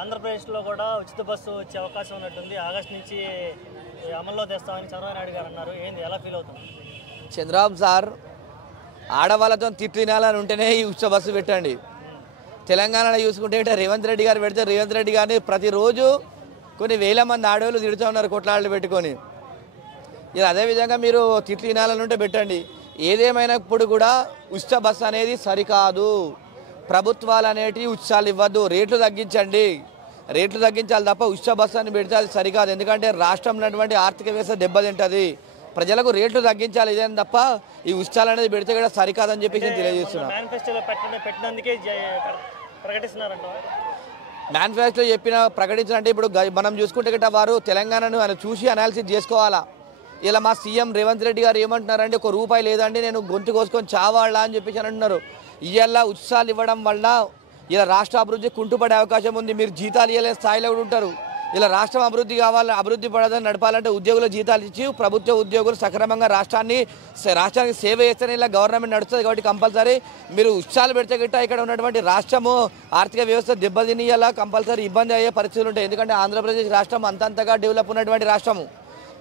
ఆంధ్రప్రదేశ్లో కూడా ఉచిత బస్సు వచ్చే అవకాశం ఉన్నట్టుంది. ఆగస్టు నుంచి అమల్లో తెస్తామని చంద్రబాబు నాయుడు గారు అన్నారు. ఏంది, ఎలా ఫీల్ అవుతుంది? చంద్రబాబు సార్ ఆడవాళ్ళతో తిట్టినాలని ఉంటేనే ఈ ఉచిత బస్సు పెట్టండి. తెలంగాణలో చూసుకుంటే రేవంత్ రెడ్డి గారు పెడితే రేవంత్ రెడ్డి గారిని ప్రతిరోజు కొన్ని వేల మంది ఆడవాళ్ళు తిడుతూ ఉన్నారు కొట్లాళ్ళు పెట్టుకొని. ఇది అదేవిధంగా మీరు తిట్టినాలని ఉంటే పెట్టండి. ఏదేమైనప్పుడు కూడా ఉచిత బస్సు అనేది సరికాదు. ప్రభుత్వాలు అనేటివి ఉచితాలు ఇవ్వద్దు, రేట్లు తగ్గించండి. రేట్లు తగ్గించాలి తప్ప ఉచిత బస్సు అని పెడితే అది సరికాదు. ఎందుకంటే రాష్ట్రంలో ఉన్నటువంటి ఆర్థిక వ్యవస్థ దెబ్బతింటుంది. ప్రజలకు రేట్లు తగ్గించాలి, ఇదేం తప్ప ఈ ఉచితాలు అనేది పెడితే కూడా సరికాదని చెప్పి నేను తెలియజేస్తున్నాను. మేనిఫెస్టోలో ప్రకటించాలంటే ఇప్పుడు మనం చూసుకుంటే గట్రా వారు తెలంగాణను ఆయన చూసి అనాలిసిస్ చేసుకోవాలా. ఇలా మా సీఎం రేవంత్ రెడ్డి గారు ఏమంటున్నారంటే ₹1 లేదండి నేను గొంతు కోసుకొని చావాళ్ళా అని చెప్పేసి అంటున్నారు. ఇవాళ ఉచితాలు ఇవ్వడం వల్ల ఇలా రాష్ట్ర అభివృద్ధి కుంటుపడే అవకాశం ఉంది. మీరు జీతాలు ఇవ్వలేని స్థాయిలో కూడా ఉంటారు. ఇలా రాష్ట్రం అభివృద్ధి పడదని నడపాలంటే ఉద్యోగుల జీతాలు ఇచ్చి ప్రభుత్వ ఉద్యోగులు సక్రమంగా రాష్ట్రానికి సేవ చేస్తేనే ఇలా గవర్నమెంట్ నడుస్తుంది. కాబట్టి కంపల్సరీ మీరు ఉత్సాహాలు పెడితే గిట్ట ఇక్కడ ఉన్నటువంటి రాష్ట్రము ఆర్థిక వ్యవస్థ దెబ్బతినియాలా కంపల్సరీ ఇబ్బంది అయ్యే పరిస్థితులు ఉంటాయి. ఎందుకంటే ఆంధ్రప్రదేశ్ రాష్ట్రం అంతంతగా డెవలప్ ఉన్నటువంటి రాష్ట్రము.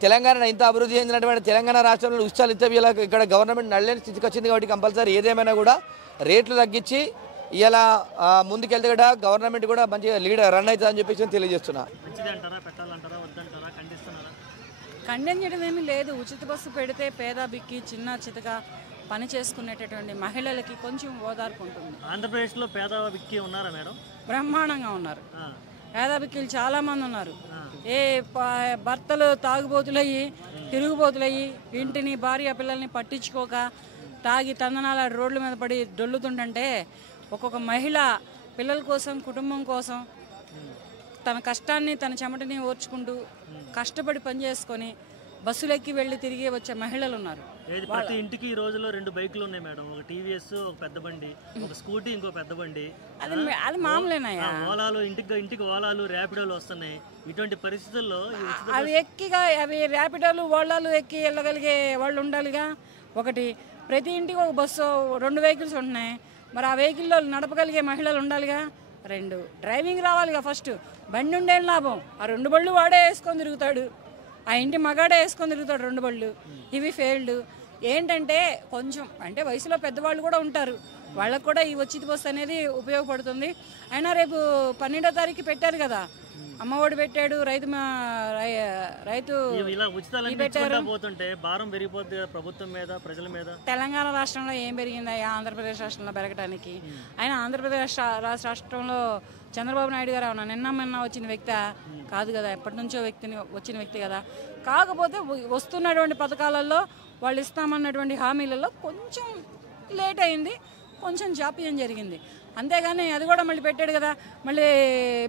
తెలంగాణ ఇంత అభివృద్ధి చెందినటువంటి తెలంగాణ రాష్ట్రంలో ఉత్సాహాలు ఇస్తే ఇలా ఇక్కడ గవర్నమెంట్ నడలేని స్థితికి వచ్చింది. కాబట్టి కంపల్సరీ ఏదేమైనా కూడా రేట్లు తగ్గించి ఇలా ముందుకెళ్తే కూడా గవర్నమెంట్ కూడా మంచిగా రన్ అవుతుందని చెప్పేసి తెలియజేస్తున్నా. ఖండించడం ఏమీ లేదు. ఉచిత బస్సు పెడితే పేద బిక్కి చిన్న చితక పని చేసుకునేటటువంటి మహిళలకి కొంచెం ఓదార్పు ఉంటుంది. ఆంధ్రప్రదేశ్లో పేద బిక్కి ఉన్నారా మేడం? బ్రహ్మాండంగా ఉన్నారు. పేద బిక్కీలు చాలామంది ఉన్నారు. భర్తలు తాగుబోతులయ్యి తిరుగుబోతులయ్యి ఇంటిని భార్య పిల్లల్ని పట్టించుకోక తాగి తందనాల రోడ్ల మీద పడి డొల్లుతుంటే ఒక్కొక్క మహిళ పిల్లల కోసం కుటుంబం కోసం తన కష్టాన్ని తన చెమటని ఓర్చుకుంటూ కష్టపడి పని చేసుకొని బస్సులెక్కి వెళ్ళి తిరిగి వచ్చే మహిళలు ఉన్నారు. ప్రతి ఇంటికి ఈ రోజులో 2 బైకులు ఉన్నాయి మేడం. ఒక టీవీఎస్, ఒక పెద్ద బండి, ఒక స్కూటీ, ఇంకో పెద్ద బండి. అది మామూలేనాయా? ఓలాలు ఇంటికి ఓలాలు ర్యాపిడోలు వస్తున్నాయి. ఇటువంటి పరిస్థితుల్లో అవి ర్యాపిడోలు ఓలాలు ఎక్కి వెళ్ళగలిగే వాళ్ళు ఉండాలిగా. ఒకటి ప్రతి ఇంటికి ఒక బస్సు 2 వెహికల్స్ ఉంటున్నాయి. మరి ఆ వెహికల్లో నడపగలిగే మహిళలు ఉండాలిగా. 2 డ్రైవింగ్ రావాలిగా. ఫస్ట్ బండి ఉండే లాభం. ఆ 2 బళ్ళు వాడే వేసుకొని తిరుగుతాడు. ఆ ఇంటి మగాడే వేసుకొని తిరుగుతాడు 2 బళ్ళు. ఇవి ఫెయిల్డ్. ఏంటంటే కొంచెం అంటే వయసులో పెద్దవాళ్ళు కూడా ఉంటారు. వాళ్ళకు కూడా ఈ ఉచిత బస్సు అనేది ఉపయోగపడుతుంది. అయినా రేపు 12వ తారీఖు పెట్టారు కదా, అమ్మఒడి పెట్టాడు, రైతు భారం పెరిగిపోతుంది ప్రభుత్వం మీద, ప్రజల మీద. తెలంగాణ రాష్ట్రంలో ఏం పెరిగిందా? ఆంధ్రప్రదేశ్ రాష్ట్రంలో పెరగడానికి. ఆయన ఆంధ్రప్రదేశ్ రాష్ట్రంలో చంద్రబాబు నాయుడు గారు అవునా నిన్న వచ్చిన వ్యక్తి కాదు కదా, ఎప్పటి నుంచో వచ్చిన వ్యక్తి కదా. కాకపోతే వస్తున్నటువంటి పథకాలలో వాళ్ళు ఇస్తామన్నటువంటి హామీలలో కొంచెం లేట్ అయింది, కొంచెం జాప్యం జరిగింది. అంతేగాని అది కూడా మళ్ళీ పెట్టాడు కదా. మళ్ళీ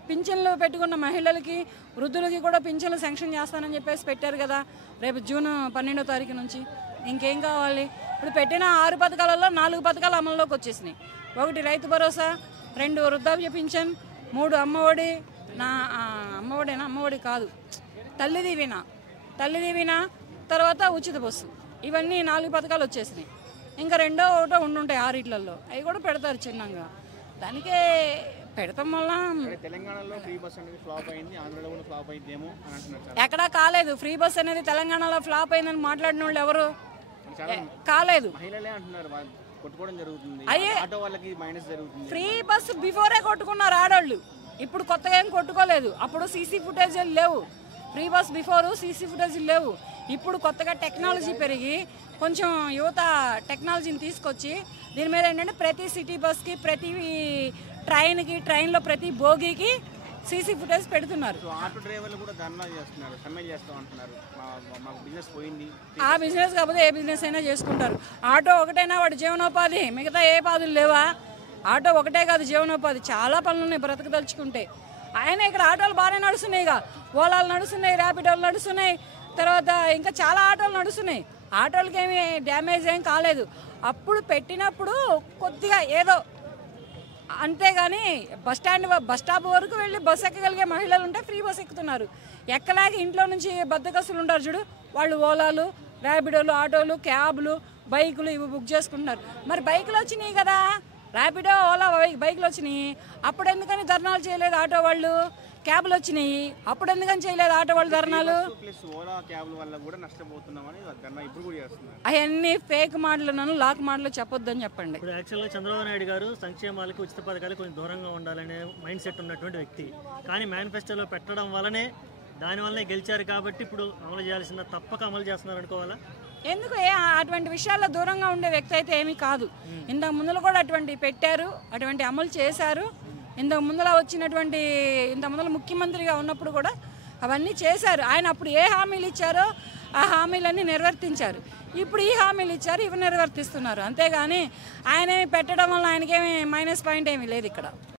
పింఛన్లు పెట్టుకున్న మహిళలకి వృద్ధులకి కూడా పింఛన్లు శాంక్షన్ చేస్తానని చెప్పేసి పెట్టారు కదా రేపు జూన్ 12వ తారీఖు నుంచి. ఇంకేం కావాలి? ఇప్పుడు పెట్టిన 6 పథకాలలో 4 పథకాలు అమల్లోకి వచ్చేసినాయి. 1 రైతు భరోసా, 2 వృద్ధాప్య పింఛన్, 3 అమ్మఒడి. అమ్మఒడి కాదు, తల్లి దీవెన, తర్వాత ఉచిత బస్సు. ఇవన్నీ 4 పథకాలు వచ్చేసినాయి. ఇంకా 2 ఉండుంటాయి 6 అవి కూడా పెడతారు చిన్నగా. దానికే పెడతాం వల్ల తెలంగాణలో ఫ్రీ బస్ అనేది ఫ్లాప్ అయింది, ఆంధ్రలో కూడా ఫ్లాప్ అయిందేమో అని అంటున్నారు. ఎక్కడా కాలేదు. ఫ్రీ బస్ అనేది తెలంగాణలో ఫ్లాప్ అయిందని మాట్లాడిన వాళ్ళు ఎవరు కాలేదు. మహిళలే అంటున్నారు కొట్టుకోవడం జరుగుతుంది, ఆటో వాళ్ళకి మైనస్ జరుగుతుంది. ఫ్రీ బస్ బిఫోరే కొట్టుకున్నారు ఆడవాళ్ళు. ఇప్పుడు కొత్తగా ఏం కొట్టుకోలేదు. అప్పుడు సీసీ ఫుటేజీలు లేవు. ఫ్రీ బస్ బిఫోర్ సీసీ ఫుటేజీలు లేవు. ఇప్పుడు కొత్తగా టెక్నాలజీ పెరిగి కొంచెం యువత టెక్నాలజీని తీసుకొచ్చి దీని మీద ఏంటంటే ప్రతి సిటీ బస్కి, ప్రతి ట్రైన్లో ప్రతి బోగీకి సీసీ ఫుటేజ్ పెడుతున్నారు. ఆటో డ్రైవర్లు కూడా ధర్నా చేస్తున్నారు, సమ్మె చేస్తాం అంటున్నారు. మాకు బిజినెస్ పోయింది. ఆ బిజినెస్ కాకపోతే ఏ బిజినెస్ అయినా చేసుకుంటారు. ఆటో ఒకటైనా వాడి జీవనోపాధి, మిగతా ఏ పాదులు లేవా? ఆటో ఒకటే కాదు జీవనోపాధి, చాలా పనులు ఉన్నాయి బ్రతకదలుచుకుంటే. ఆయన ఇక్కడ ఆటోలు బాగానే నడుస్తున్నాయిగా. ఓలాలు నడుస్తున్నాయి, ర్యాపిడోలు నడుస్తున్నాయి, తర్వాత ఇంకా చాలా ఆటోలు నడుస్తున్నాయి. ఆటోలకి ఏమి డ్యామేజ్ ఏం కాలేదు. అప్పుడు పెట్టినప్పుడు కొద్దిగా ఏదో అంతేగాని బస్ స్టాప్ వరకు వెళ్ళి బస్సు ఎక్కగలిగే మహిళలు ఉంటే ఫ్రీ బస్ ఎక్కుతున్నారు. ఎక్కలాగే ఇంట్లో నుంచి బద్దకస్తులు ఉంటారు చూడు, వాళ్ళు ఓలాలు, ర్యాపిడోలు, ఆటోలు, క్యాబ్లు, బైకులు ఇవి బుక్ చేసుకుంటున్నారు. మరి బైకులు వచ్చినాయి కదా, ర్యాపిడో ఓలా బైకులు వచ్చినాయి, అప్పుడు ఎందుకని ధర్నాలు చేయలేదు ఆటో వాళ్ళు? క్యాబ్లు వచ్చినాయి, అప్పుడు ఎందుకని చేయలేదు ఆటో వాళ్ళు ధర్నాలు? ప్లస్ ఓలా క్యాబ్ల వల్ల కూడా నష్టపోతున్నామని ధర్నా ఇప్పుడు కూడా చేస్తున్నారు. అవన్నీ ఫేక్ మాటలు, లాక్ మాటలు చెప్పొద్దని చెప్పండి. ఇప్పుడు యాక్చువల్గా చంద్రబాబు నాయుడు గారు సంక్షేమాలకి ఉచిత పథకాలకు కొంచెం దూరంగా ఉండాలనే మైండ్ సెట్ ఉన్నటువంటి వ్యక్తి. కానీ మేనిఫెస్టోలో పెట్టడం వల్లనే దానివల్లనే గెలిచారు కాబట్టి ఇప్పుడు అమలు చేయాల్సిన తప్పక అమలు చేస్తున్నారు అనుకోవాలా? ఎందుకు అటువంటి విషయాల్లో దూరంగా ఉండే వ్యక్తి అయితే ఏమీ కాదు. ఇంతకు ముందులో కూడా అటువంటి పెట్టారు, అటువంటి అమలు చేశారు. ఇంతకు ముందులో ముఖ్యమంత్రిగా ఉన్నప్పుడు కూడా అవన్నీ చేశారు. ఆయన అప్పుడు ఏ హామీలు ఇచ్చారో ఆ హామీలన్నీ నిర్వర్తించారు. ఇప్పుడు ఈ హామీలు ఇచ్చారు, ఇవి నిర్వర్తిస్తున్నారు. అంతేగాని ఆయనేమి పెట్టడం వల్ల ఆయనకేమి మైనస్ పాయింట్ ఏమీ లేదు ఇక్కడ.